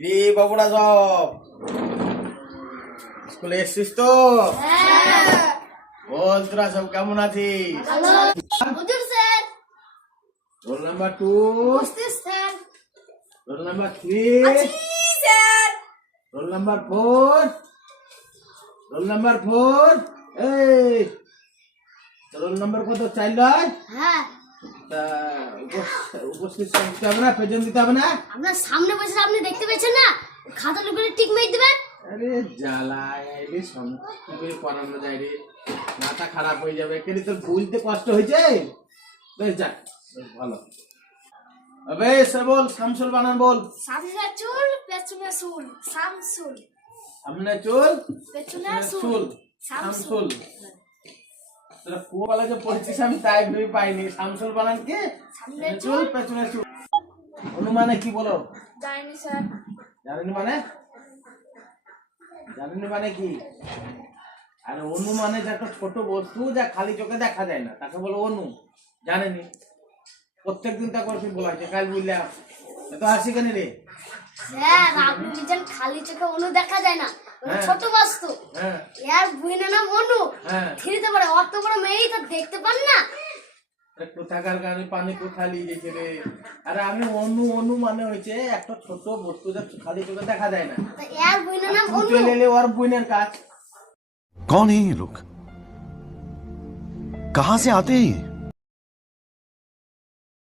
রে বাবুরা সব স্কুলে এসছিস তো? বল তোরা সব কেমন আছিস? Roll number 2, roll number 3, roll number 4, roll number 4। এই রোল নাম্বার কত? 4 নয়? উপস্থিত দিতে হবে না? প্রেজেন্ট দিতে হবে না? আপনার সামনে বসে আপনি দেখতে পেয়েছেন না? খাতার উপরে টিক মেরে দিবেন। আরে জ্বালায় রে, করে পড়ানো যায় রে, মাথা খারাপ হয়ে যাবে। কেন তোর বলতে কষ্ট হয়েছে? বেশ যাক, বেশ ভালো। বেশ বল, শামসুল বানান বল। সামনে চুল পেছনে চুল শামসুল। সামনে চুল পেছনে চুল শামসুল। তোরা কোন কলেজে পড়ছিস আমি তাই ভেবে পাইনি। শামসুল বানান কি? সামনে চুল পেছনে চুল। অনুমানে কি বলো? জানি স্যার। জানেনি মানে? জানেনি মানে কি? আরে অনু মানে যে একটা ছোট বস্তু যা খালি চোখে দেখা যায় না, তাকে বলো অনু। জানেনি? প্রত্যেকদিন তা করছি বলা হয়েছে, কাল বুঝলাম। এত হাসি কেন রে? স্যার আপনি বুঝেন খালি চোখে অনু দেখা যায় না, ছোট বস্তু। ইয়ার বুইনা নাম অনু। খেলতে পারে, অত বড় মেয়েই তো দেখতে পান না। কোথাকার গানে পানি কোথা নিয়ে গেছে রে? আরে আমি অনু, অনু মানে হয়েছে একটা ছোট বস্তু যা খালি চোখে দেখা যায় না। ইয়ার বুইনা নাম অনু। চলে ওর বুইনের কাজ। कौन है ये लोग? कहां से आते हैं?